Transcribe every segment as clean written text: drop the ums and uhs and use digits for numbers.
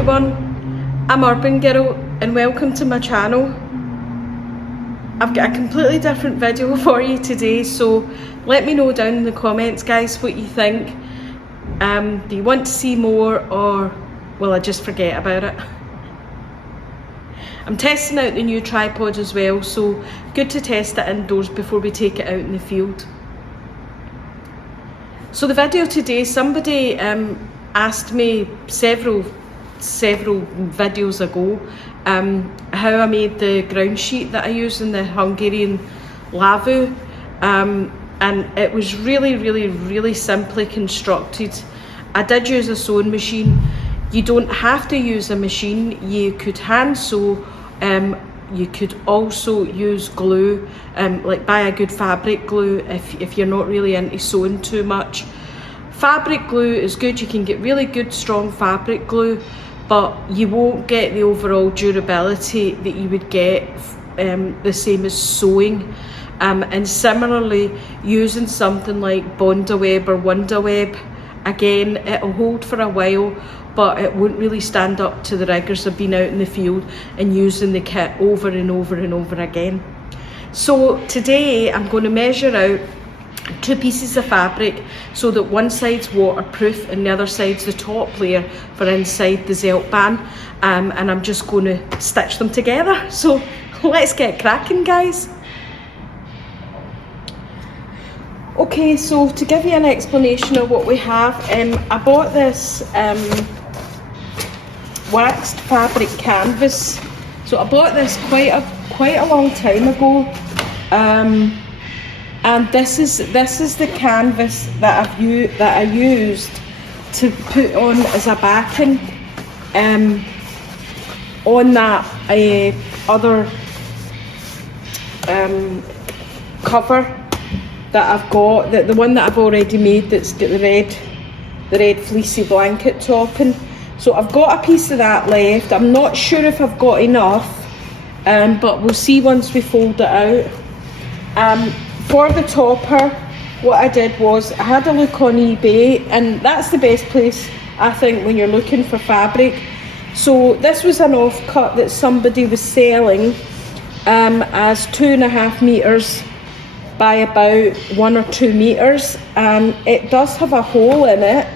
everyone, I'm Urban Girl and welcome to my channel. I've got a completely different video for you today, so let me know down in the comments, guys, what you think. Do you want to see more, or will I just forget about it? I'm testing out the new tripod as well, so good to test it indoors before we take it out in the field. So the video today, somebody asked me several videos ago how I made the ground sheet that I use in the Hungarian lavvu, and it was really simply constructed. I did use a sewing machine. You don't have to use a machine. You could hand sew. You could also use glue, like buy a good fabric glue if you're not really into sewing too much. Fabric glue is good. You can get really good strong fabric glue, but you won't get the overall durability that you would get the same as sewing. And similarly, using something like Bondaweb or Wonderweb, again, it'll hold for a while, but it won't really stand up to the rigours of being out in the field and using the kit over and over again. So today I'm going to measure out 2 pieces of fabric so that one side's waterproof and the other side's the top layer for inside the zeltbahn, and I'm just going to stitch them together. So let's get cracking, guys. Okay, so to give you an explanation of what we have, I bought this waxed fabric canvas. So I bought this quite a long time ago, and this is the canvas that I used to put on as a backing on that other cover that I've got, the one that I've already made, that's got the red fleecy blanket topping. So I've got a piece of that left. I'm not sure if I've got enough, but we'll see once we fold it out. For the topper, what I did was I had a look on eBay, and that's the best place, I think, when you're looking for fabric. So this was an offcut that somebody was selling as 2.5 meters by about 1 or 2 meters, and it does have a hole in it.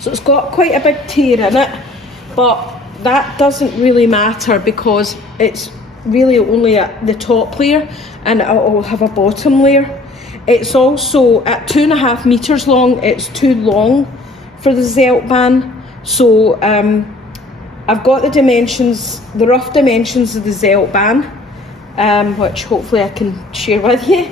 So it's got quite a big tear in it, but that doesn't really matter because it's really only at the top layer and it will have a bottom layer. It's also at 2.5 meters long. It's too long for the zeltbahn. So I've got the dimensions, the rough dimensions of the zeltbahn, which hopefully I can share with you.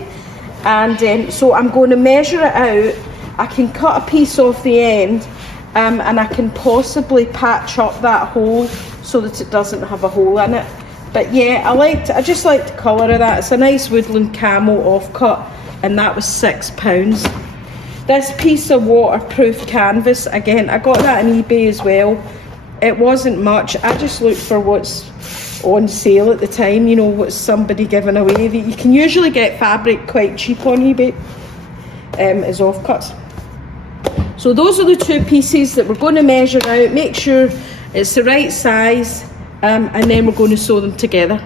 And so I'm going to measure it out. I can cut a piece off the end, and I can possibly patch up that hole so that it doesn't have a hole in it. But yeah, I just like the colour of that. It's a nice woodland camo offcut, and that was £6. This piece of waterproof canvas, again, I got that on eBay as well. It wasn't much. I just looked for what's on sale at the time, you know, what's somebody giving away. That you can usually get fabric quite cheap on eBay as offcuts. So those are the 2 pieces that we're going to measure out, make sure it's the right size, and then we're going to sew them together.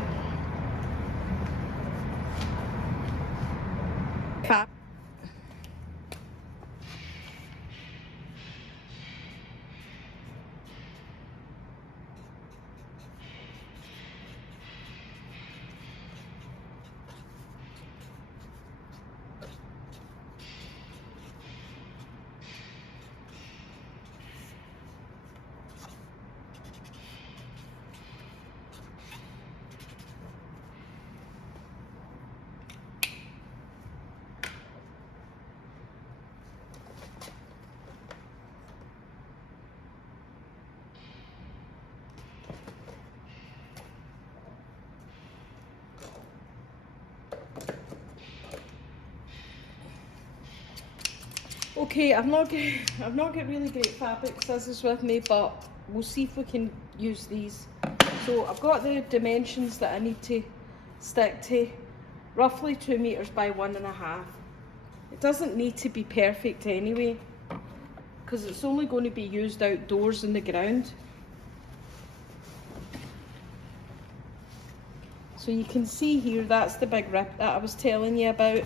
Okay, I've not got really great fabric scissors with me, but we'll see if we can use these. So I've got the dimensions that I need to stick to, roughly 2 meters by 1.5. It doesn't need to be perfect anyway, because it's only going to be used outdoors in the ground. So you can see here, that's the big rip that I was telling you about,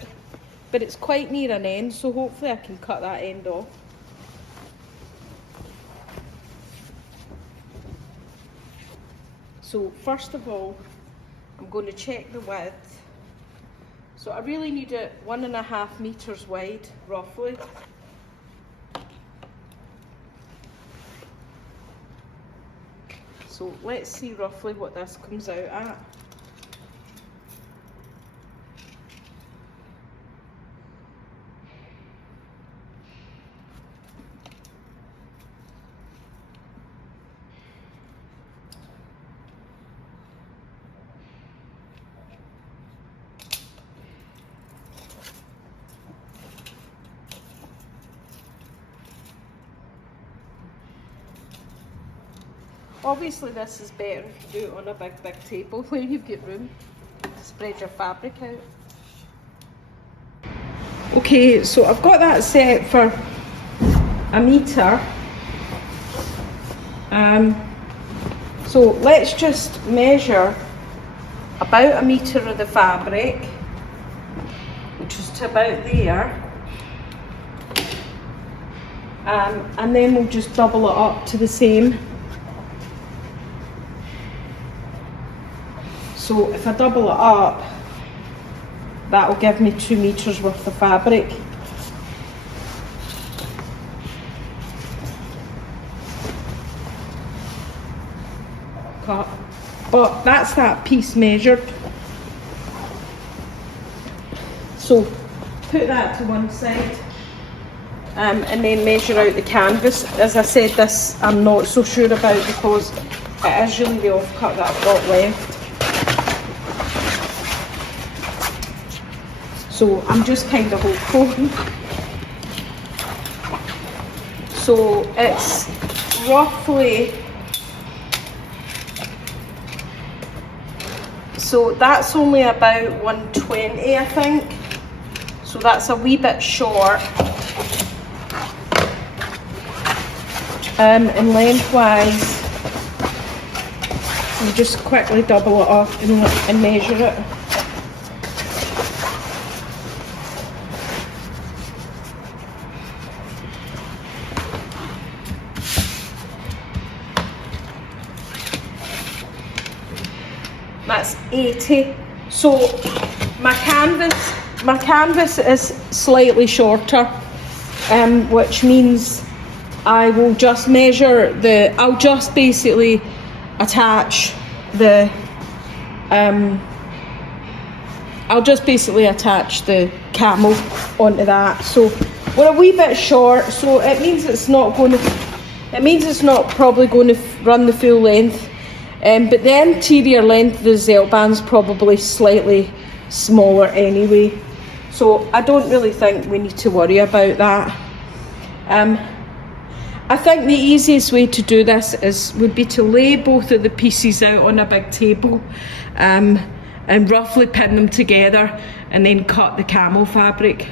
but it's quite near an end, so hopefully I can cut that end off. So first of all, I'm going to check the width. So I really need it 1.5 meters wide, roughly. So let's see roughly what this comes out at. Obviously this is better if you do it on a big table where you've got room to spread your fabric out. Okay, so I've got that set for 1 meter. So let's just measure about 1 meter of the fabric, which is to about there. And then we'll just double it up to the same. So if I double it up, that will give me 2 meters worth of fabric. Cut. But that's that piece measured. So put that to one side. And then measure out the canvas. As I said, this I'm not so sure about because it is really the offcut that I've got left. So I'm just kind of hopeful. So it's roughly, so that's only about 120 I think. So that's a wee bit short. And lengthwise, you just quickly double it up and measure it. That's 80. So my canvas is slightly shorter, which means I will just measure I'll just basically attach the camo onto that. So we're a wee bit short, so it means it's not probably going to run the full length. But the interior length of the zeltbahn's probably slightly smaller anyway, so I don't really think we need to worry about that. I think the easiest way to do this would be to lay both of the pieces out on a big table and roughly pin them together and then cut the camo fabric.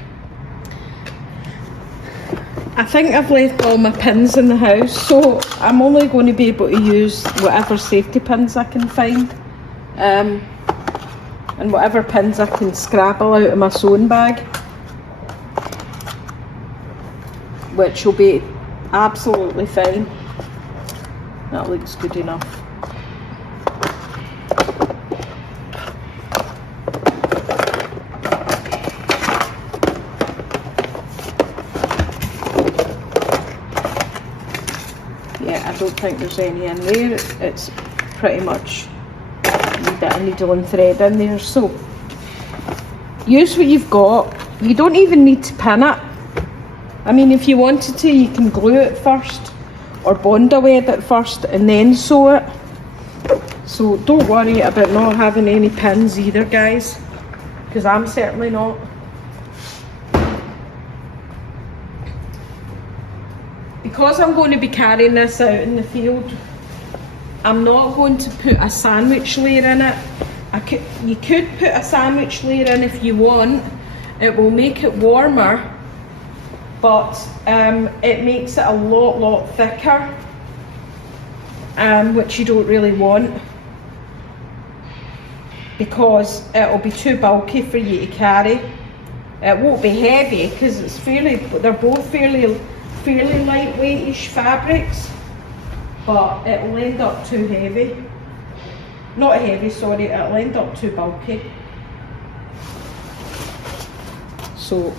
I think I've left all my pins in the house, so I'm only going to be able to use whatever safety pins I can find and whatever pins I can scrabble out of my sewing bag, which will be absolutely fine. That looks good enough. Yeah, I don't think there's any in there. It's pretty much a bit of needle and thread in there. So use what you've got. You don't even need to pin it. I mean, if you wanted to, you can glue it first or bond a web it first and then sew it. So don't worry about not having any pins either, guys, because I'm certainly not. Because I'm going to be carrying this out in the field, I'm not going to put a sandwich layer in it. You could put a sandwich layer in if you want. It will make it warmer but it makes it a lot thicker, which you don't really want, because it'll be too bulky for you to carry. It won't be heavy because they're both fairly lightweightish fabrics, but it'll end up too heavy. Not heavy, sorry, it'll end up too bulky. So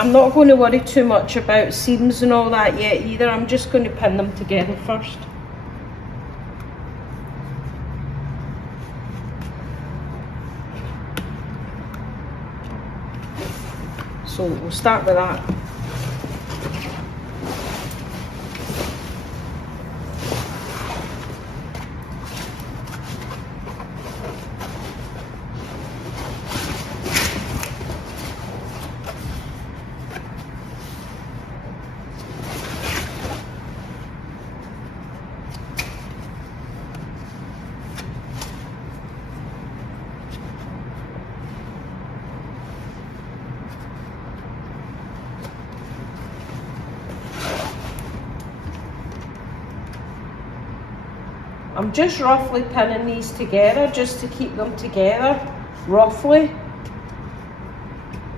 I'm not going to worry too much about seams and all that yet either. I'm just going to pin them together first. So we'll start with that. I'm just roughly pinning these together just to keep them together, roughly.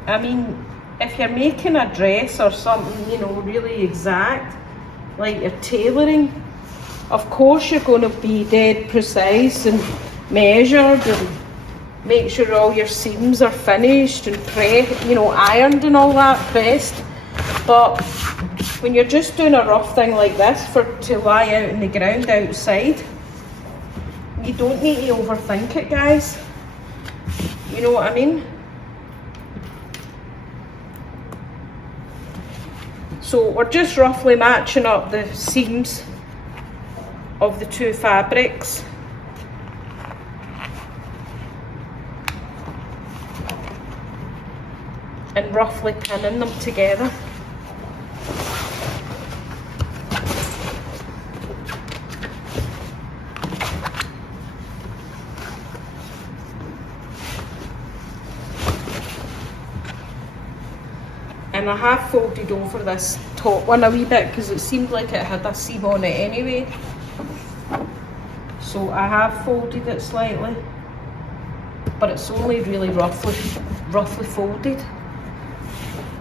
I mean, if you're making a dress or something, you know, really exact, like you're tailoring, of course you're going to be dead precise and measured and make sure all your seams are finished and ironed and all that, pressed. But when you're just doing a rough thing like this to lie out in the ground outside, you don't need to overthink it, guys. You know what I mean? So we're just roughly matching up the seams of the two fabrics. And roughly pinning them together. And I have folded over this top one a wee bit because it seemed like it had a seam on it anyway. So I have folded it slightly, but it's only really roughly folded.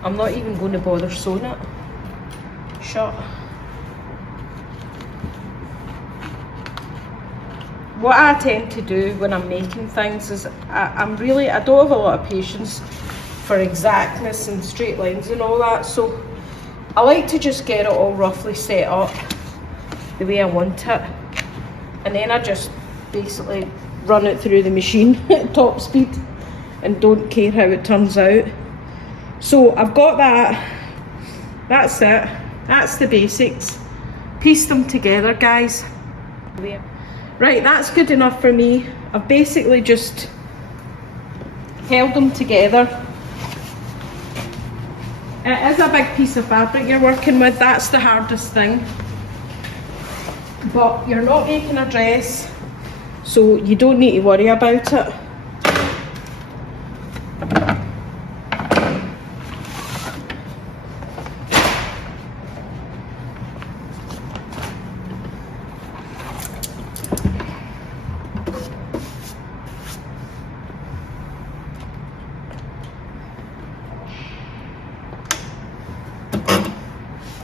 I'm not even going to bother sewing it shut. What I tend to do when I'm making things is I don't have a lot of patience for exactness and straight lines and all that, so I like to just get it all roughly set up the way I want it, and then I just basically run it through the machine at top speed and don't care how it turns out. So I've got that, that's it, that's the basics. Piece them together, guys. Right, that's good enough for me. I've basically just held them together. It is a big piece of fabric you're working with, that's the hardest thing. But you're not making a dress, so you don't need to worry about it.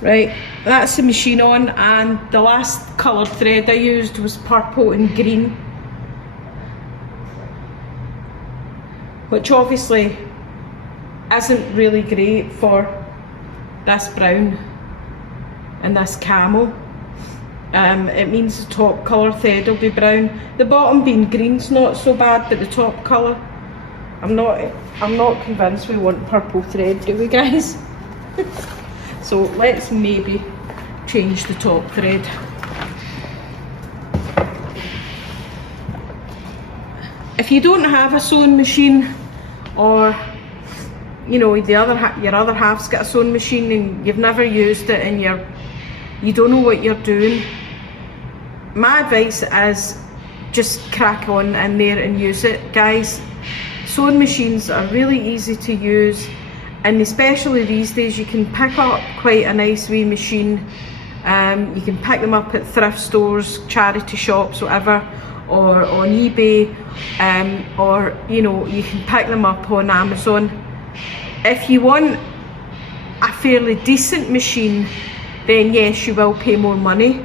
Right, that's the machine on, and the last coloured thread I used was purple and green, which obviously isn't really great for this brown and this camel. it means the top colour thread will be brown. The bottom being green's not so bad, but the top colour, I'm not convinced we want purple thread, do we guys? So let's maybe change the top thread. If you don't have a sewing machine, or you know your other half's got a sewing machine and you've never used it and you don't know what you're doing, my advice is just crack on in there and use it, guys. Sewing machines are really easy to use, and especially these days you can pick up quite a nice wee machine. You can pick them up at thrift stores, charity shops, whatever, or on eBay, or you know, you can pick them up on Amazon. If you want a fairly decent machine, then yes, you will pay more money.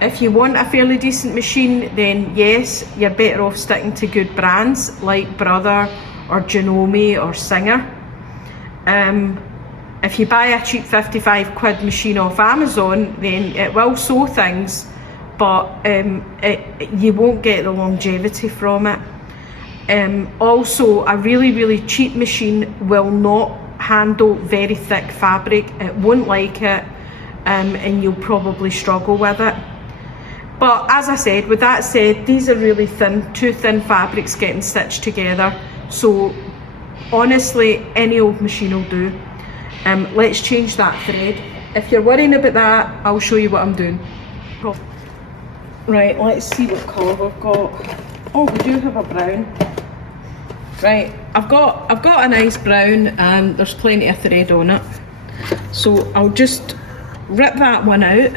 If you want a fairly decent machine, then yes, you're better off sticking to good brands like Brother or Janome or Singer. If you buy a cheap 55 quid machine off Amazon, then it will sew things, but you won't get the longevity from it. Also, a really cheap machine will not handle very thick fabric. It won't like it, and you'll probably struggle with it. But as I said, with that said, these are really thin, too thin fabrics getting stitched together. So honestly, any old machine will do. Let's change that thread. If you're worrying about that, I'll show you what I'm doing. Right, let's see what colour we've got. Oh, we do have a brown. Right, I've got a nice brown and there's plenty of thread on it. So I'll just rip that one out.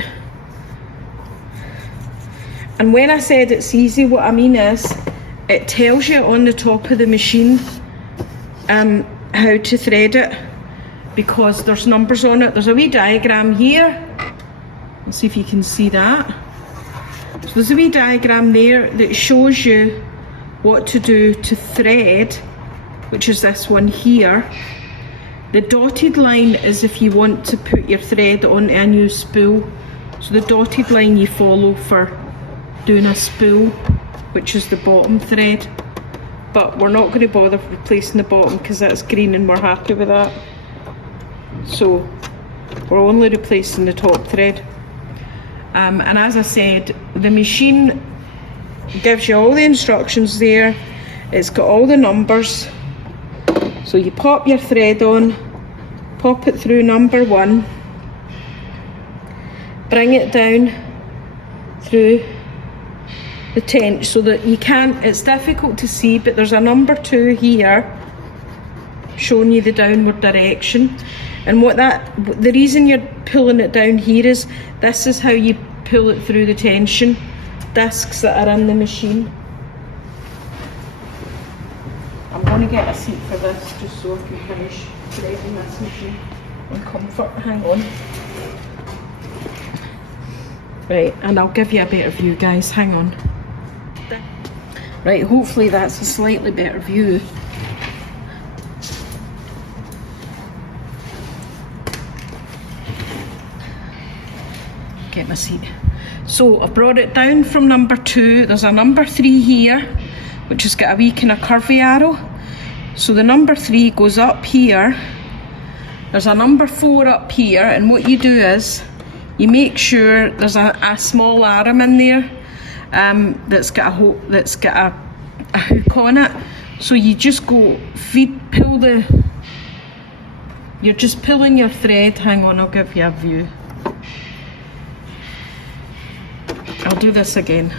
And when I said it's easy, what I mean is it tells you on the top of the machine how to thread it, because there's numbers on it. There's a wee diagram here. Let's see if you can see that. So there's a wee diagram there that shows you what to do to thread, which is this one here. The dotted line is if you want to put your thread onto a new spool. So the dotted line you follow for doing a spool, which is the bottom thread. But we're not going to bother replacing the bottom because that's green and we're happy with that. So we're only replacing the top thread. And as I said, the machine gives you all the instructions there. It's got all the numbers. So you pop your thread on, pop it through number 1, bring it down through the tension so that you can't, it's difficult to see, but there's a number 2 here showing you the downward direction. And the reason you're pulling it down here is this is how you pull it through the tension discs that are in the machine. I'm going to get a seat for this just so I can finish threading this machine in comfort. Hang on. Right, and I'll give you a better view, guys. Hang on. Right, hopefully that's a slightly better view. Get my seat. So I brought it down from number 2. There's a number 3 here, which has got a wee kind of curvy arrow. So the number 3 goes up here. There's a number 4 up here, and what you do is you make sure there's a small arm in there that's got a hook on it. So you just go you're just pulling your thread. Hang on, I'll give you a view. I'll do this again.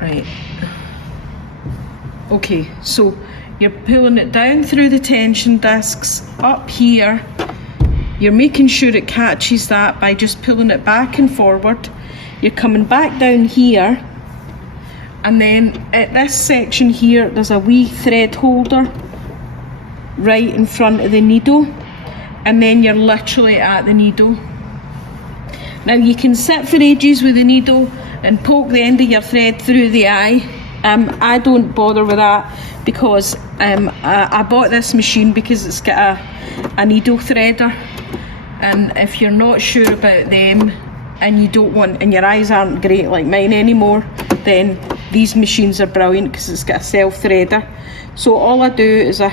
Right. Okay, so you're pulling it down through the tension discs up here. You're making sure it catches that by just pulling it back and forward. You're coming back down here, and then at this section here there's a wee thread holder right in front of the needle, and then you're literally at the needle. Now you can sit for ages with the needle and poke the end of your thread through the eye I don't bother with that because I bought this machine because it's got a needle threader, and if you're not sure about them and you don't want, and your eyes aren't great like mine anymore, then these machines are brilliant because it's got a self threader. So all I do is I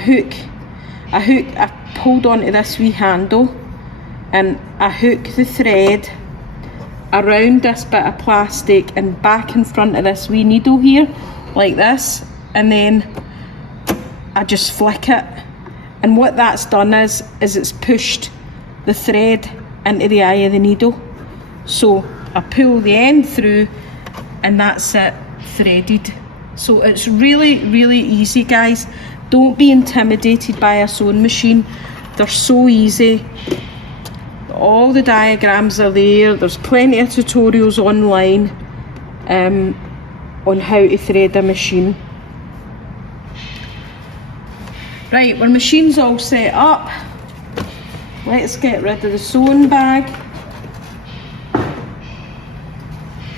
hold on to this wee handle and I hook the thread around this bit of plastic and back in front of this wee needle here, like this, and then I just flick it, and what that's done is it's pushed the thread into the eye of the needle. So I pull the end through and that's it, threaded. So it's really, really easy, guys. Don't be intimidated by a sewing machine. They're so easy. All the diagrams are there. There's plenty of tutorials online on how to thread a machine. Right, our machine's all set up. Let's get rid of the sewing bag.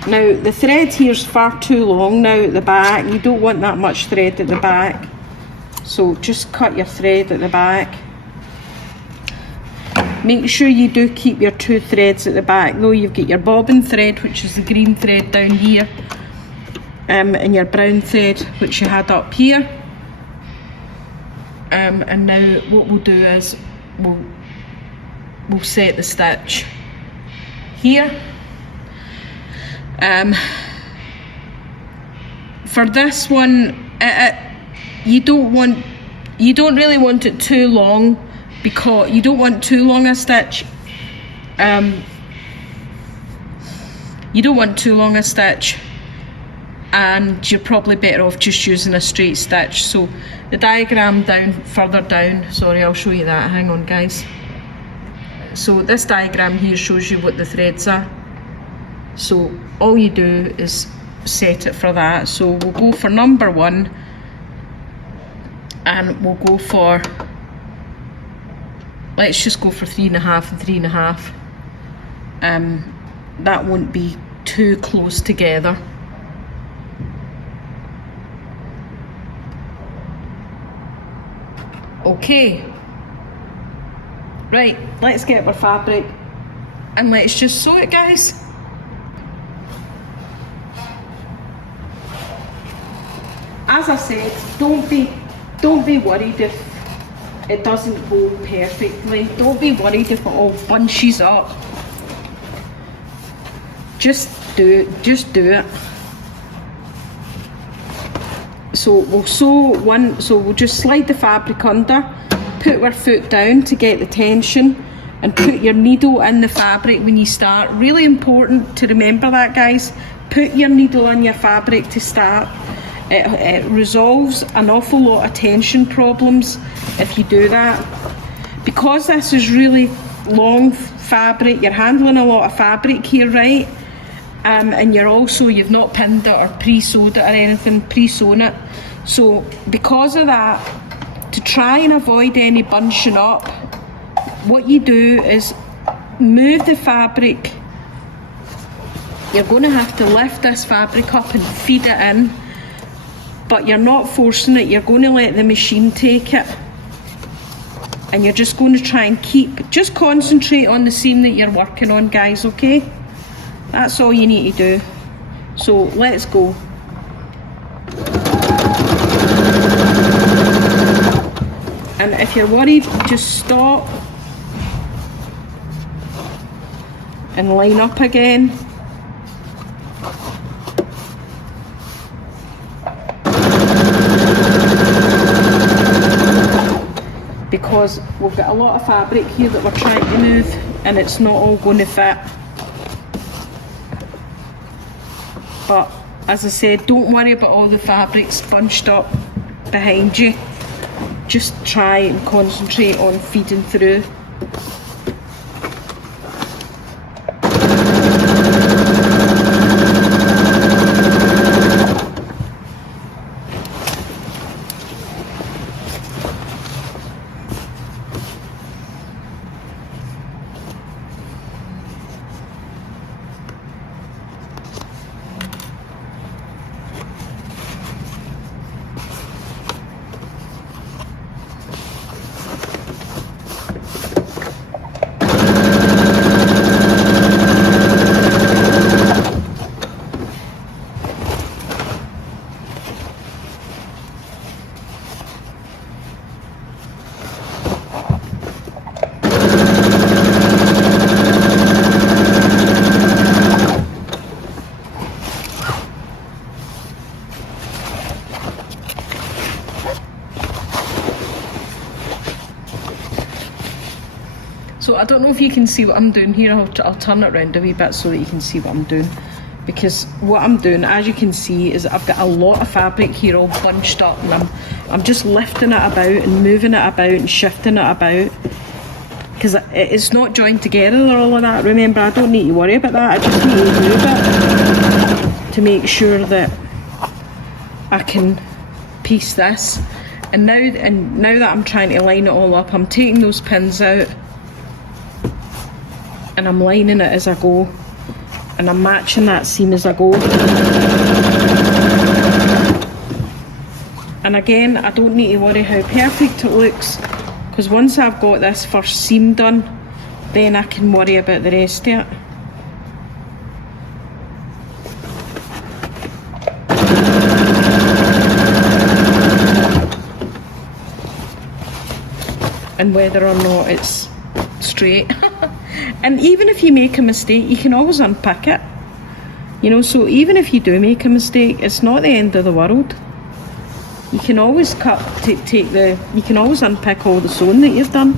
Now the thread here's far too long now at the back. You don't want that much thread at the back. So just cut your thread at the back. Make sure you do keep your 2 threads at the back though. You've got your bobbin thread, which is the green thread down here, and your brown thread, which you had up here. And now what we'll do is we'll set the stitch here. For this one, you don't really want it too long, because you don't want too long a stitch. You don't want too long a stitch, and you're probably better off just using a straight stitch. So the diagram further down, sorry, I'll show you that, hang on guys. So this diagram here shows you what the threads are. So all you do is set it for that. So we'll go for number 1, and we'll go for, let's just go for 3.5 and 3.5. That won't be too close together. Okay, right, let's get our fabric and let's just sew it, guys. As I said, don't be worried if it doesn't go perfectly. Don't be worried if it all bunches up. Just do it. So we'll sew one, so we'll just slide the fabric under, put our foot down to get the tension, and put your needle in the fabric when you start. Really important to remember that, guys. Put your needle in your fabric to start. It resolves an awful lot of tension problems if you do that. Because this is really long fabric, you're handling a lot of fabric here, right? And you've not pinned it or pre-sewed it or anything, pre-sewn it. So because of that, to try and avoid any bunching up, what you do is move the fabric. You're going to have to lift this fabric up and feed it in, but you're not forcing it. You're going to let the machine take it, and you're just going to try and just concentrate on the seam that you're working on, guys, okay? That's all you need to do. So let's go. And if you're worried, just stop and line up again. Because we've got a lot of fabric here that we're trying to move, and it's not all going to fit. But as I said, don't worry about all the fabrics bunched up behind you. Just try and concentrate on feeding through. So I don't know if you can see what I'm doing here. I'll turn it around a wee bit so that you can see what I'm doing. Because what I'm doing, as you can see, is I've got a lot of fabric here all bunched up, and I'm just lifting it about and moving it about and shifting it about, because it's not joined together or all of that. Remember, I don't need to worry about that. I just need to move it to make sure that I can piece this. And now that I'm trying to line it all up, I'm taking those pins out and I'm lining it as I go. And I'm matching that seam as I go. And again, I don't need to worry how perfect it looks, because once I've got this first seam done, then I can worry about the rest of it. And whether or not it's straight. And even if you make a mistake, you can always unpick it. You know, so even if you do make a mistake, it's not the end of the world. You can always you can always unpick all the sewing that you've done.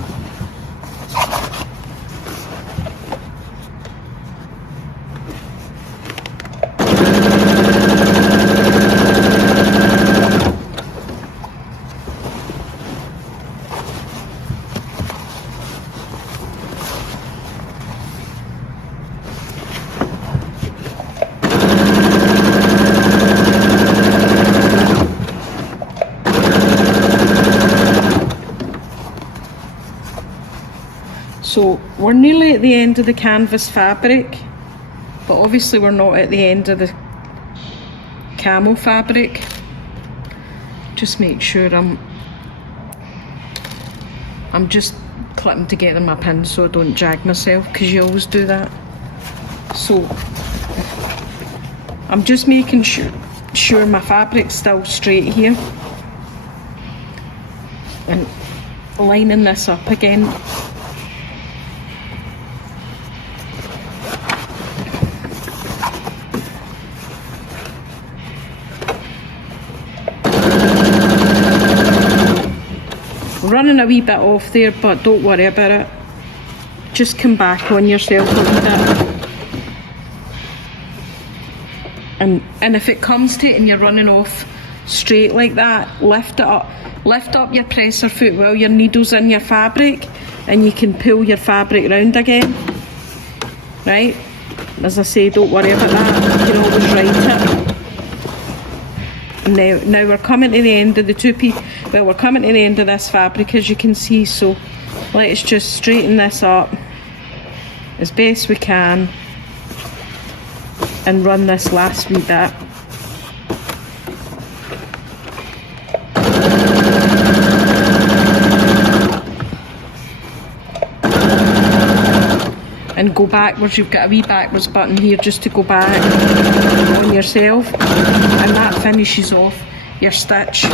So we're nearly at the end of the canvas fabric, but obviously we're not at the end of the camo fabric. Just make sure I'm just clipping together my pins so I don't jag myself, because you always do that. So I'm just making sure my fabric's still straight here, and lining this up again. Running a wee bit off there, but don't worry about it. Just come back on yourself a wee bit. And if it comes to it and you're running off straight like that, lift it up. Lift up your presser foot while your needle's in your fabric, and you can pull your fabric round again. Right? As I say, don't worry about that. You can always right it. Now we're coming to the end of the we're coming to the end of this fabric, as you can see, so let's just straighten this up as best we can and run this last wee bit. And go backwards. You've got a wee backwards button here just to go back on yourself, and that finishes off your stitch.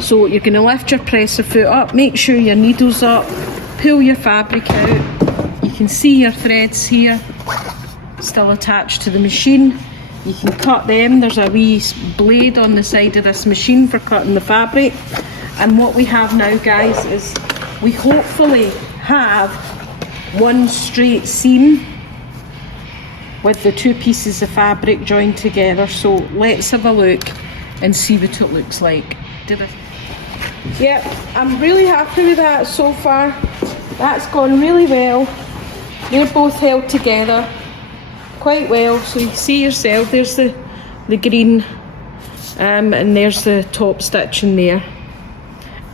So you're going to lift your presser foot up, make sure your needle's up, pull your fabric out. You can see your threads here still attached to the machine. You can cut them. There's a wee blade on the side of this machine for cutting the fabric. And what we have now, guys, is we hopefully have one straight seam with the two pieces of fabric joined together. So let's have a look and see what it looks like. Yep, I'm really happy with that so far. That's gone really well. They're both held together quite well, so you can see yourself. There's the green, and there's the top stitch in there.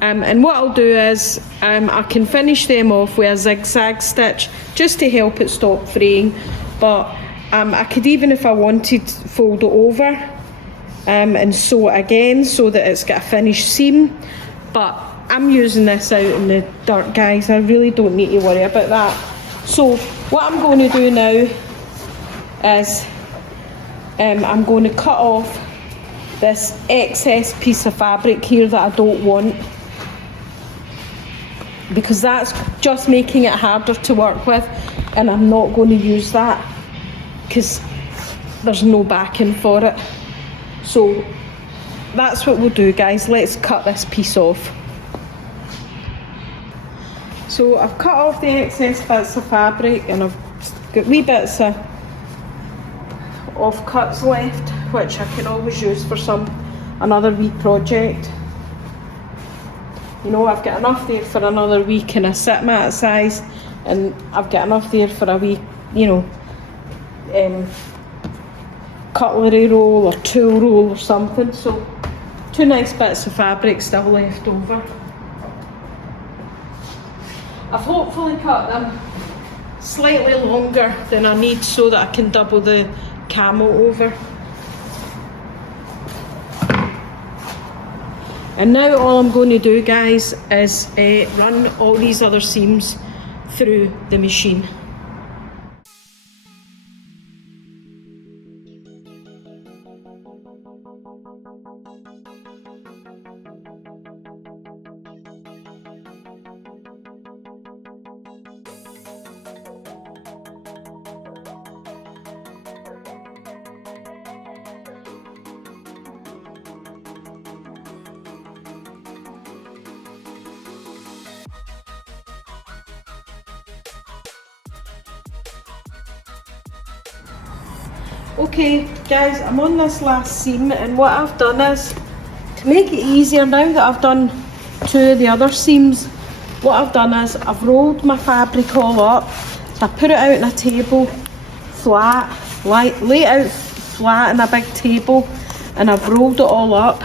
And what I'll do is I can finish them off with a zigzag stitch just to help it stop fraying, but I could, even if I wanted, fold it over and sew it again so that it's got a finished seam. But I'm using this out in the dirt, guys. I really don't need to worry about that. So what I'm going to do now is I'm going to cut off this excess piece of fabric here that I don't want, because that's just making it harder to work with, and I'm not going to use that because there's no backing for it. So that's what we'll do, guys. Let's cut this piece off. So I've cut off the excess bits of fabric and I've got wee bits of cuts left, which I can always use for another wee project. You know, I've got enough there for another wee kind of sit mat size, and I've got enough there for a wee, you know, cutlery roll or tool roll or something. So 2 nice bits of fabric still left over. I've hopefully cut them slightly longer than I need so that I can double the camo over. And now all I'm going to do, guys, is run all these other seams through the machine. Okay guys, I'm on this last seam, and what I've done is, to make it easier now that I've done 2 of the other seams, what I've done is I've rolled my fabric all up. So I put it out on a table flat, lay it out flat on a big table, and I've rolled it all up,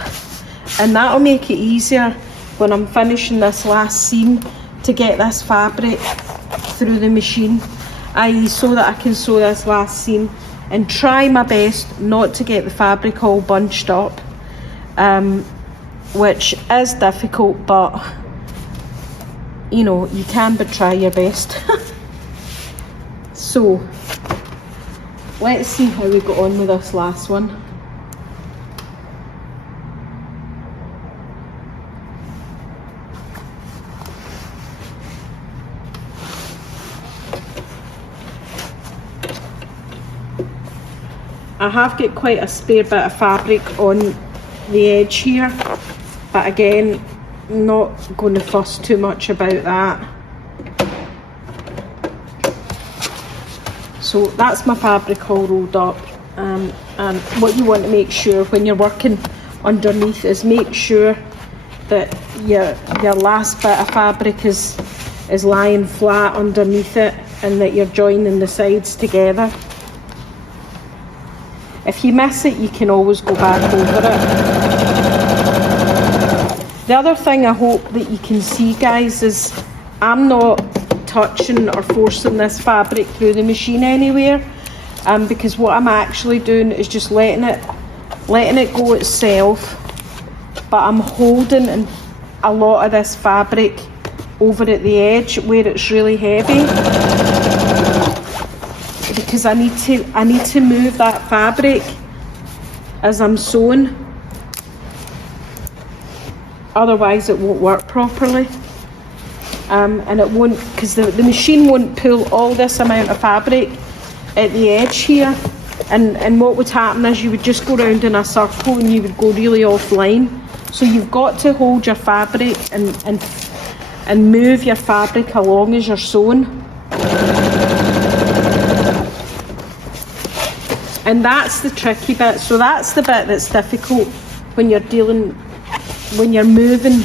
and that'll make it easier when I'm finishing this last seam to get this fabric through the machine, i.e. so that I can sew this last seam and try my best not to get the fabric all bunched up, which is difficult, but you know, you can but try your best. So let's see how we got on with this last one. I have got quite a spare bit of fabric on the edge here, but again, not going to fuss too much about that. So that's my fabric all rolled up, and what you want to make sure when you're working underneath is make sure that your last bit of fabric is lying flat underneath it, and that you're joining the sides together. If you miss it, you can always go back over it. The other thing I hope that you can see, guys, is I'm not touching or forcing this fabric through the machine anywhere, because what I'm actually doing is just letting it go itself, but I'm holding a lot of this fabric over at the edge where it's really heavy, because I need to move that fabric as I'm sewing, otherwise it won't work properly, and it won't, because the machine won't pull all this amount of fabric at the edge here, and what would happen is you would just go round in a circle and you would go really offline. So you've got to hold your fabric and move your fabric along as you're sewing. And that's the tricky bit. So that's the bit that's difficult when you're moving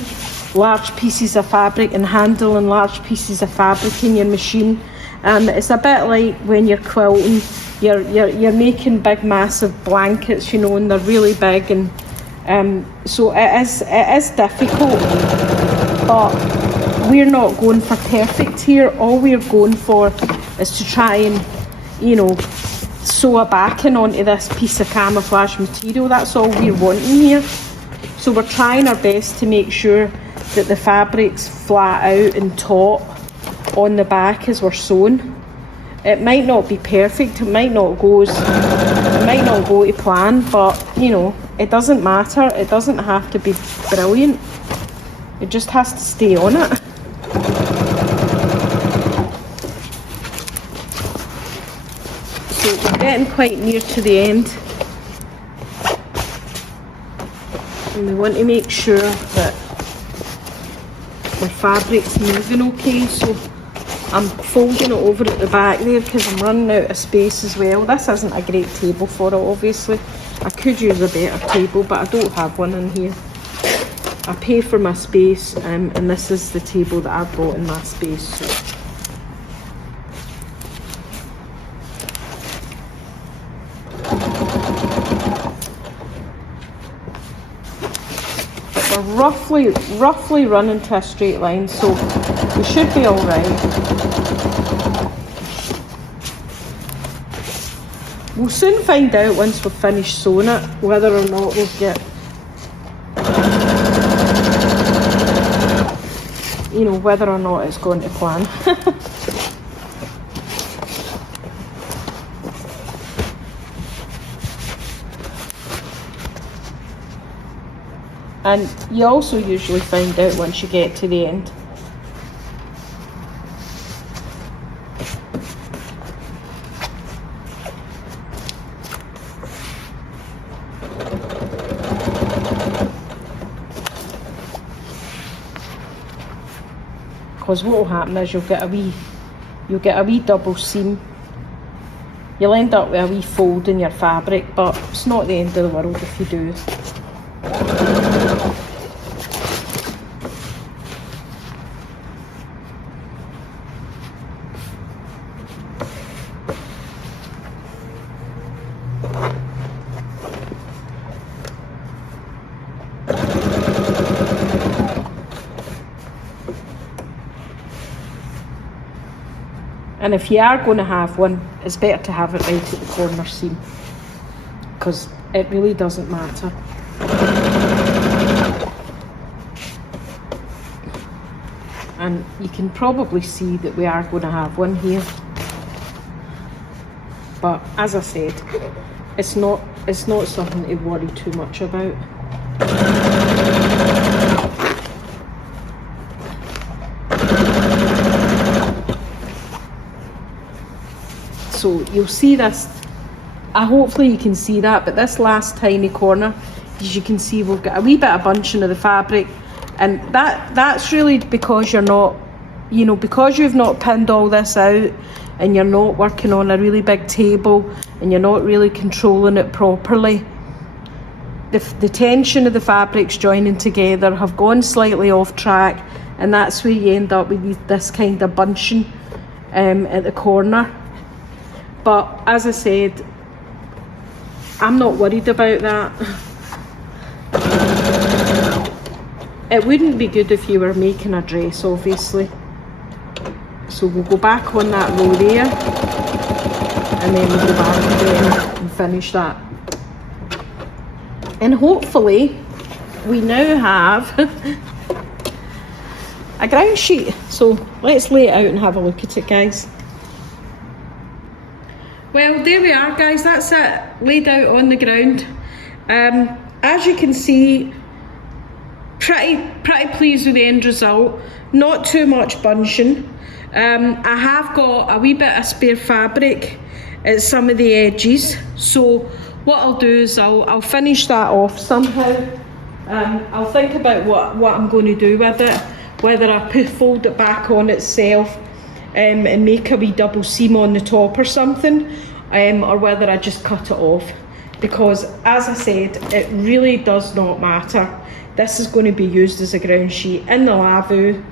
large pieces of fabric and handling large pieces of fabric in your machine. It's a bit like when you're quilting, you're making big massive blankets, you know, and they're really big, and so it is difficult, but we're not going for perfect here. All we're going for is to try and, you know, sew a backing onto this piece of camouflage material. That's all we're wanting here. So we're trying our best to make sure that the fabric's flat out and taut on the back as we're sewing. It might not be perfect, it might not go to plan, but you know, it doesn't matter. It doesn't have to be brilliant. It just has to stay on it. So we're getting quite near to the end, and we want to make sure that my fabric's moving okay, so I'm folding it over at the back there because I'm running out of space as well. This isn't a great table for it, obviously. I could use a better table, but I don't have one in here. I pay for my space, and this is the table that I bought in my space. So. We're roughly running to a straight line, so we should be all right. We'll soon find out once we've finished sewing it whether or not we'll get, you know, whether or not it's going to plan. And you also usually find out once you get to the end. Because what will happen is you'll get a wee double seam. You'll end up with a wee fold in your fabric, but it's not the end of the world if you do. And if you are going to have one, it's better to have it right at the corner seam, because it really doesn't matter. And you can probably see that we are going to have one here. But as I said, it's not something to worry too much about. So you'll see this, hopefully you can see that, but this last tiny corner, as you can see, we've got a wee bit of bunching of the fabric, and that's really because you're not, you know, because you've not pinned all this out, and you're not working on a really big table, and you're not really controlling it properly. The tension of the fabrics joining together have gone slightly off track, and that's where you end up with this kind of bunching at the corner. But as I said, I'm not worried about that. It wouldn't be good if you were making a dress, obviously. So we'll go back on that row there, and then we'll go back again and finish that. And hopefully we now have a ground sheet. So let's lay it out and have a look at it, guys. Well, there we are, guys. That's it, laid out on the ground. As you can see, pretty pleased with the end result. Not too much bunching. I have got a wee bit of spare fabric at some of the edges, so what I'll do is I'll finish that off somehow. I'll think about what I'm going to do with it, whether I fold it back on itself and make a wee double seam on the top or something, or whether I just cut it off, because as I said, it really does not matter. This is going to be used as a ground sheet in the lavvu,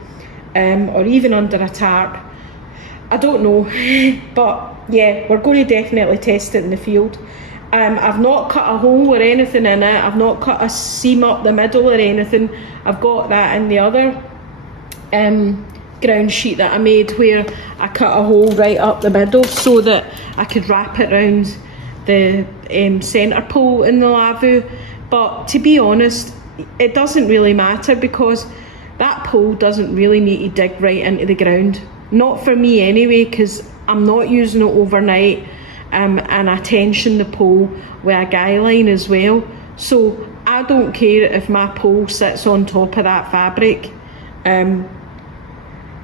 or even under a tarp. I don't know, but yeah, we're going to definitely test it in the field. I've not cut a hole or anything in it. I've not cut a seam up the middle or anything. I've got that in the other ground sheet that I made, where I cut a hole right up the middle so that I could wrap it around the centre pole in the lavvu. But to be honest, it doesn't really matter, because that pole doesn't really need to dig right into the ground. Not for me anyway, because I'm not using it overnight, and I tension the pole with a guy line as well. So I don't care if my pole sits on top of that fabric.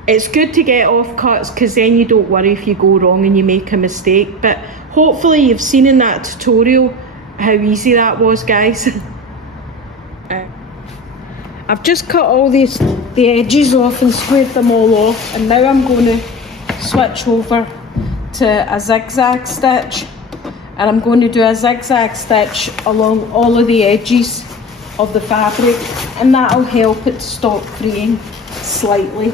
It's good to get off cuts, because then you don't worry if you go wrong and you make a mistake. But hopefully you've seen in that tutorial how easy that was, guys. I've just cut all the edges off and squared them all off, and now I'm going to switch over to a zigzag stitch, and I'm going to do a zigzag stitch along all of the edges of the fabric, and that'll help it to stop fraying slightly.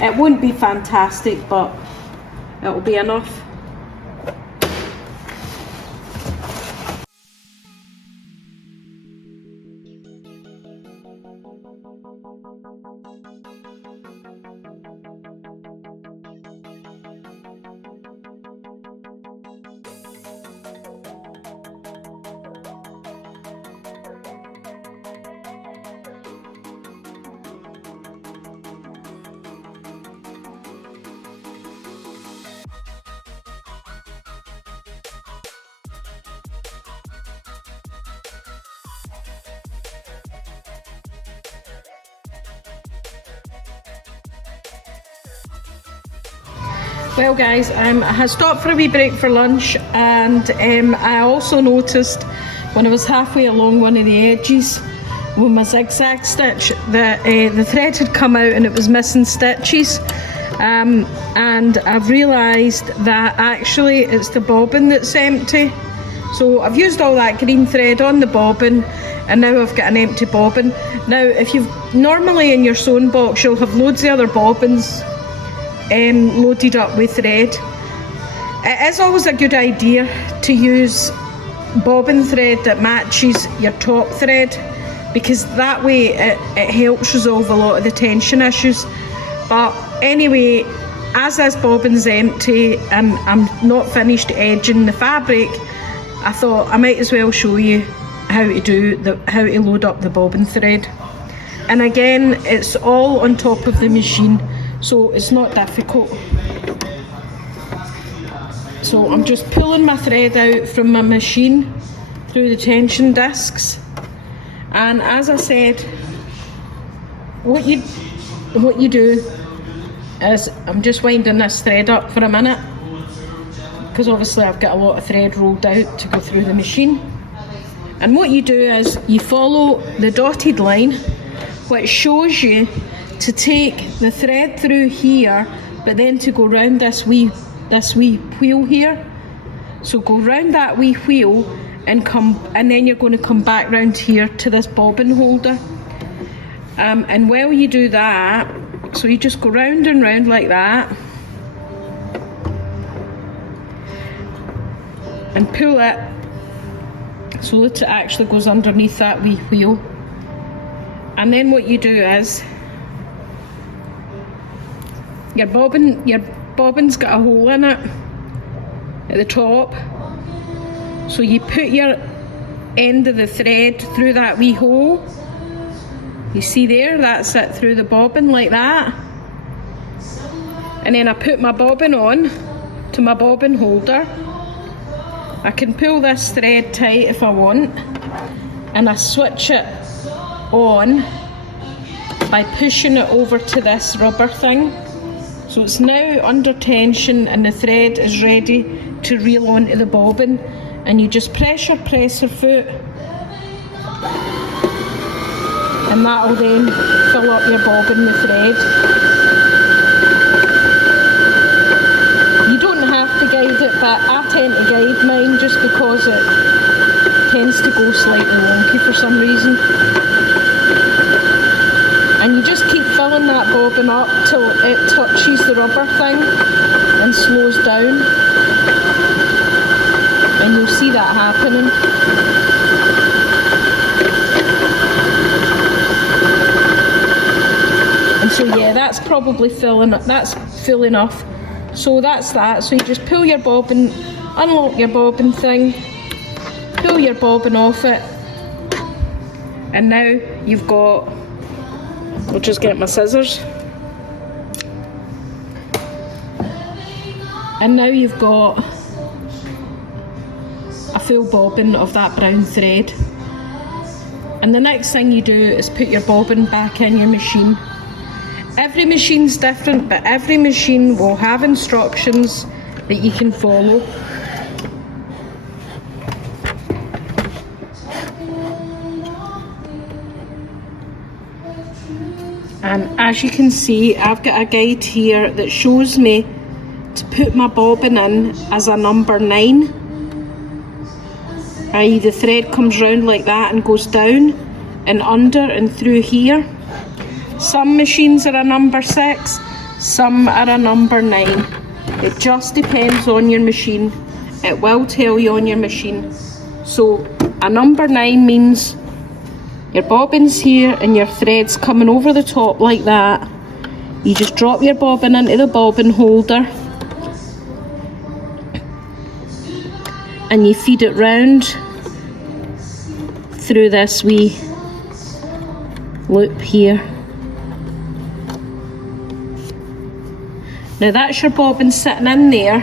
It won't be fantastic, but it'll be enough. Well guys, I stopped for a wee break for lunch, and I also noticed when I was halfway along one of the edges with my zigzag stitch that the thread had come out and it was missing stitches, and I've realised that actually it's the bobbin that's empty. So I've used all that green thread on the bobbin, and now I've got an empty bobbin. Now if you've normally in your sewing box you'll have loads of other bobbins loaded up with thread. It is always a good idea to use bobbin thread that matches your top thread, because that way it helps resolve a lot of the tension issues. But anyway, as this bobbin's empty and I'm not finished edging the fabric, I thought I might as well show you how to load up the bobbin thread. And again, it's all on top of the machine, so it's not difficult. So I'm just pulling my thread out from my machine through the tension discs, and as I said, what you do is, I'm just winding this thread up for a minute because obviously I've got a lot of thread rolled out to go through the machine. And what you do is you follow the dotted line, which shows you to take the thread through here, but then to go round this wee wheel here. So go round that wee wheel and then you're going to come back round here to this bobbin holder. And while you do that, so you just go round and round like that and pull it so that it actually goes underneath that wee wheel. And then what you do is, your bobbin's got a hole in it at the top, so you put your end of the thread through that wee hole. You see there, that's it through the bobbin like that. And then I put my bobbin on to my bobbin holder. I can pull this thread tight if I want, and I switch it on by pushing it over to this rubber thing. So it's now under tension and the thread is ready to reel onto the bobbin, and you just press your presser foot, and that'll then fill up your bobbin with thread. You don't have to guide it, but I tend to guide mine just because it tends to go slightly wonky for some reason. And you just keep filling that bobbin up till it touches the rubber thing and slows down. And you'll see that happening. And so yeah, that's probably that's full enough. So that's that. So you just pull your bobbin, unlock your bobbin thing, pull your bobbin off it, and now you've got, I'll just get my scissors, and now you've got a full bobbin of that brown thread. And the next thing you do is put your bobbin back in your machine. Every machine's different, but every machine will have instructions that you can follow. And as you can see, I've got a guide here that shows me to put my bobbin in as a number 9. i.e. the thread comes round like that and goes down and under and through here. Some machines are a number 6, some are a number 9. It just depends on your machine. It will tell you on your machine. So a number 9 means your bobbin's here and your thread's coming over the top like that. You just drop your bobbin into the bobbin holder and you feed it round through this wee loop here. Now that's your bobbin sitting in there.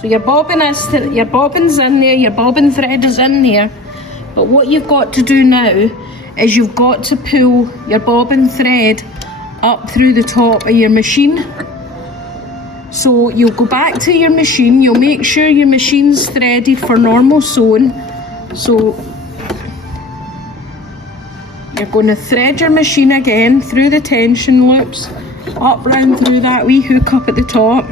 So your bobbin's in there, your bobbin thread is in there. But what you've got to do now is you've got to pull your bobbin thread up through the top of your machine. So you'll go back to your machine, you'll make sure your machine's threaded for normal sewing. So you're going to thread your machine again through the tension loops, up round through that wee hook up at the top.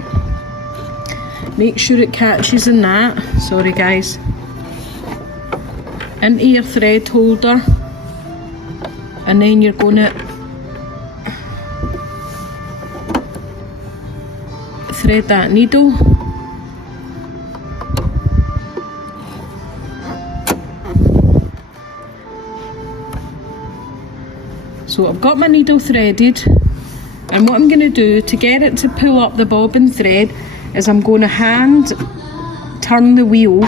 Make sure it catches in that, sorry guys, into your thread holder, and then you're going to thread that needle. So I've got my needle threaded, and what I'm going to do to get it to pull up the bobbin thread is I'm going to hand turn the wheel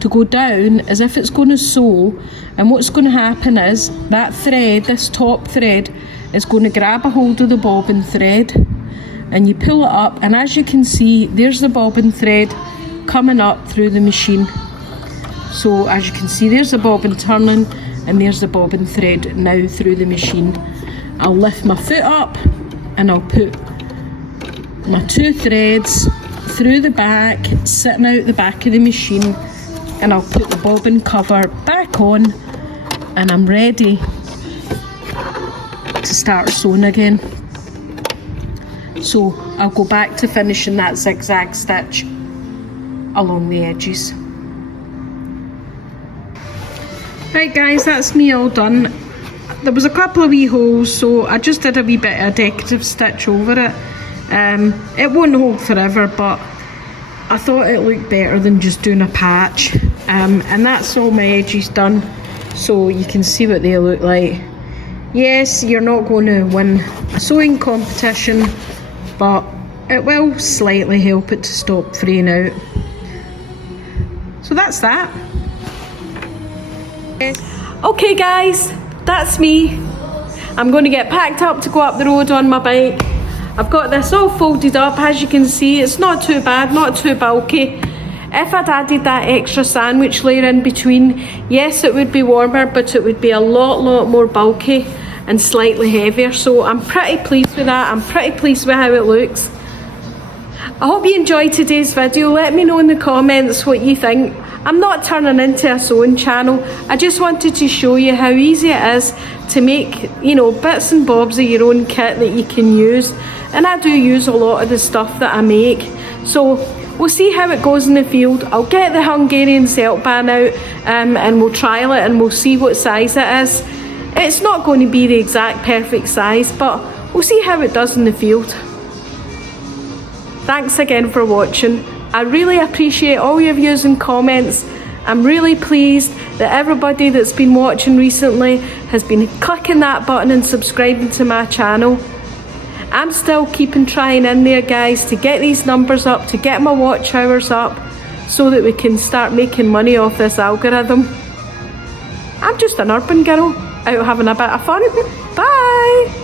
to go down as if it's going to sew, and what's going to happen is that thread, this top thread, is going to grab a hold of the bobbin thread, and you pull it up, and as you can see, there's the bobbin thread coming up through the machine. So as you can see, there's the bobbin turning and there's the bobbin thread now through the machine. I'll lift my foot up and I'll put my 2 threads through the back, sitting out the back of the machine, and I'll put the bobbin cover back on, and I'm ready to start sewing again. So I'll go back to finishing that zigzag stitch along the edges. Right guys, that's me all done. There was a couple of wee holes, so I just did a wee bit of decorative stitch over it. It won't hold forever, but I thought it looked better than just doing a patch. And that's all my edges done, so you can see what they look like. Yes, you're not going to win a sewing competition, but it will slightly help it to stop fraying out. So that's that. Okay guys, that's me. I'm going to get packed up to go up the road on my bike. I've got this all folded up, as you can see. It's not too bad, not too bulky. If I'd added that extra sandwich layer in between, yes, it would be warmer, but it would be a lot more bulky and slightly heavier. So I'm pretty pleased with that. I'm pretty pleased with how it looks. I hope you enjoyed today's video. Let me know in the comments what you think. I'm not turning into a sewing channel. I just wanted to show you how easy it is to make, you know, bits and bobs of your own kit that you can use. And I do use a lot of the stuff that I make. So we'll see how it goes in the field. I'll get the Hungarian zeltbahn out and we'll trial it and we'll see what size it is. It's not going to be the exact perfect size, but we'll see how it does in the field. Thanks again for watching. I really appreciate all your views and comments. I'm really pleased that everybody that's been watching recently has been clicking that button and subscribing to my channel. I'm still keeping trying in there, guys, to get these numbers up, to get my watch hours up, so that we can start making money off this algorithm. I'm just an urban girl out having a bit of fun. Bye!